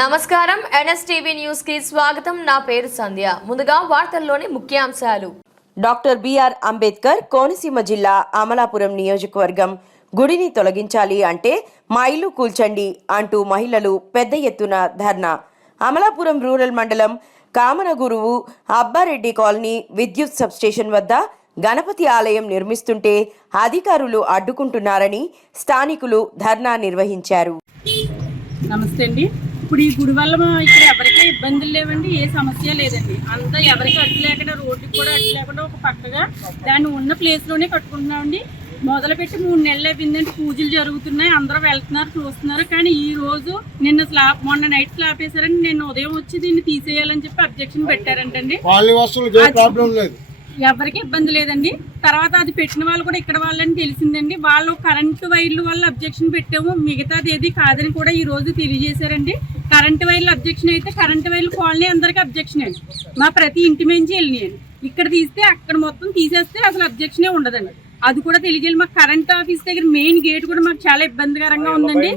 నమస్కారం NSTV news కి స్వాగతం. నా పేరు సంధ్య. ముందుగా వార్తల్లోని ముఖ్యాంశాలు. డాక్టర్ బిఆర్ అంబేద్కర్ కోనసీమ జిల్లా అమలాపురం నియోజకవర్గం గుడిని తొలగించాలి అంటే మా ఇల్లు కూల్చండి అంటూ మహిళలు పెద్ద ఎత్తున ధర్నా. అమలాపురం రూరల్ మండలం కామనగురువు అబ్బారెడ్డి కాలనీ విద్యుత్ సబ్స్టేషన్ వద్ద గణపతి ఆలయం నిర్మిస్తుంటే అధికారులు అడ్డుకుంటున్నారని స్థానికులు ధర్నా నిర్వహించారు. నమస్తే అండి. ఇప్పుడు ఈ గుడి వల్ల ఇక్కడ ఎవరికి ఇబ్బందులు లేవండి, ఏ సమస్య లేదండి. అంతా ఎవరికి అడ్డు లేకుండా, రోడ్డుకి కూడా అడ్డు లేకుండా ఒక పక్కగా దాన్ని ఉన్న ప్లేస్లోనే కట్టుకుంటున్నామండి. మొదలుపెట్టి 3 నెలలు అయిపోయిందంటే పూజలు జరుగుతున్నాయి, అందరూ వెళ్తున్నారు, చూస్తున్నారు. కానీ ఈ రోజు మొన్న నైట్ స్లాబ్ వేసారని నిన్న ఉదయం వచ్చి దీన్ని తీసేయాలని చెప్పి అబ్జెక్షన్ పెట్టారంటండి. ఎవరికి ఇబ్బంది లేదండి. తర్వాత అది పెట్టిన వాళ్ళు కూడా ఇక్కడ వాళ్ళని తెలిసిందండి. వాళ్ళు కరెంటు వైర్లు వల్ల అబ్జెక్షన్ పెట్టాము, మిగతాది ఏది కాదని కూడా ఈ రోజు తెలియజేశారండి. కరెంటు వైర్లు అబ్జెక్షన్ అయితే కరెంటు వైర్లు కాలనీ అందరికీ అబ్జెక్షన్ అండి. మా ప్రతి ఇంటి నుంచి వెళ్ళినాయండి. ఇక్కడ తీస్తే అక్కడ మొత్తం తీసేస్తే అసలు అబ్జెక్షనే ఉండదండి. అది కూడా తెలియజేయాలి. మాకు కరెంట్ ఆఫీస్ దగ్గర మెయిన్ గేట్ కూడా మాకు చాలా ఇబ్బందికరంగా ఉందండి.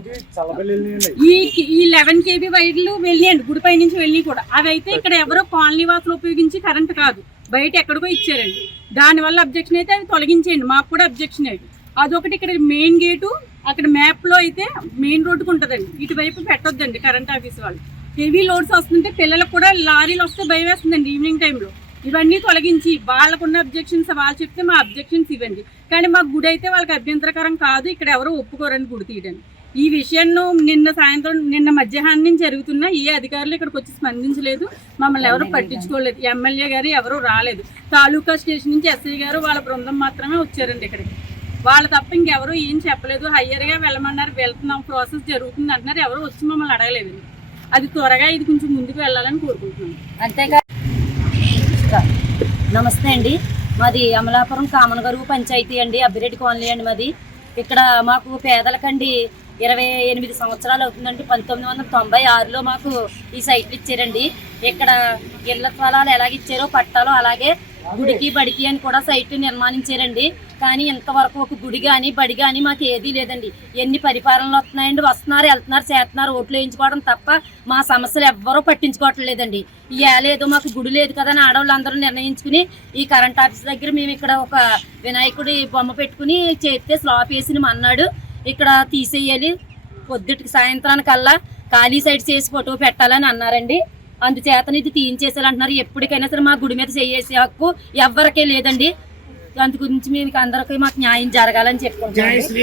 ఈ 11 kV వైర్లు వెళ్ళినాయండి, గుడిపై నుంచి వెళ్ళి కూడా. అవి అయితే ఇక్కడ ఎవరో కాలనీ వాసులు ఉపయోగించి కరెంట్ కాదు, బయట ఎక్కడికో ఇచ్చారండి. దానివల్ల అబ్జెక్షన్ అయితే అది తొలగించేయండి. మాకు కూడా అబ్జెక్షన్ అయ్యింది. అదొకటి ఇక్కడ మెయిన్ గేటు అక్కడ మ్యాప్లో అయితే మెయిన్ రోడ్డుకు ఉంటుందండి, ఇటువైపు పెట్టొద్దండి కరెంట్ ఆఫీస్ వాళ్ళు. హెవీ లోడ్స్ వస్తుంటే పిల్లలకు కూడా లారీలు వస్తే భయం వేస్తుందండి ఈవినింగ్ టైంలో. ఇవన్నీ తొలగించి వాళ్ళకున్న అబ్జెక్షన్స్ వాళ్ళు చెప్తే మా అబ్జెక్షన్స్ ఇవ్వండి. కానీ మా గుడి అయితే వాళ్ళకి అభ్యంతరకరం కాదు, ఇక్కడ ఎవరో ఒప్పుకోరండి గుడి తీయడానికి. ఈ విషయాన్ని నిన్న మధ్యాహ్నం నుంచి జరుగుతున్నా ఏ అధికారులు ఇక్కడికి వచ్చి స్పందించలేదు, మమ్మల్ని ఎవరు పట్టించుకోలేదు. ఎమ్మెల్యే గారు ఎవరు రాలేదు. తాలూకా స్టేషన్ నుంచి ఎస్ఐ గారు వాళ్ళ బృందం మాత్రమే వచ్చారండి ఇక్కడికి. వాళ్ళు తప్ప ఇంకెవరూ ఏం చెప్పలేదు. హయ్యర్గా వెళ్ళమన్నారు, వెళ్తున్నాం, ప్రాసెస్ జరుగుతుంది అంటున్నారు. ఎవరు వచ్చి మమ్మల్ని అడగలేదండి. అది త్వరగా ఇది కొంచెం ముందుకు వెళ్ళాలని కోరుకుంటున్నాం. అంతేగా. నమస్తే అండి. మాది అమలాపురం కామనగరువు పంచాయతీ అండి, అబ్బిరెడ్డి కాలనీ అండి మాది. ఇక్కడ మాకు పేదలకండి 28 సంవత్సరాలు అవుతుందండి. 1996లో మాకు ఈ సైట్లు ఇచ్చారండి. ఇక్కడ ఇళ్ల స్థలాలు ఎలాగిచ్చారో పట్టాలో అలాగే గుడికి బడికి అని కూడా సైట్లు నిర్మాణించారండి. కానీ ఇంతవరకు ఒక గుడి కానీ బడి కానీ మాకు ఏదీ లేదండి. ఎన్ని పరిపాలనలు వస్తున్నాయండి, వస్తున్నారు, వెళ్తున్నారు, చేస్తున్నారు, ఓట్లు వేయించుకోవడం తప్ప మా సమస్యలు ఎవ్వరూ పట్టించుకోవట్లేదండి. ఏదో మాకు గుడి లేదు కదా అని ఆడవాళ్ళందరూ నిర్ణయించుకుని ఈ కరెంట్ ఆఫీస్ దగ్గర మేము ఇక్కడ ఒక వినాయకుడి బొమ్మ పెట్టుకుని చేస్తే స్లాబ్ వేసి అన్నాడు. ఇక్కడ తీసేయాలి, పొద్దుటికి సాయంత్రానికల్లా ఖాళీ సైడ్ చేసి ఫోటో పెట్టాలని అన్నారండి. అందుచేతను ఇది తీయించేసేయాలంటున్నారు. ఎప్పటికైనా సరే మా గుడి మీద చేసే హక్కు ఎవరికే లేదండి. అందు గురించి మేము అందరికీ మాకు న్యాయం జరగాలని చెప్పుకుంటున్నాం.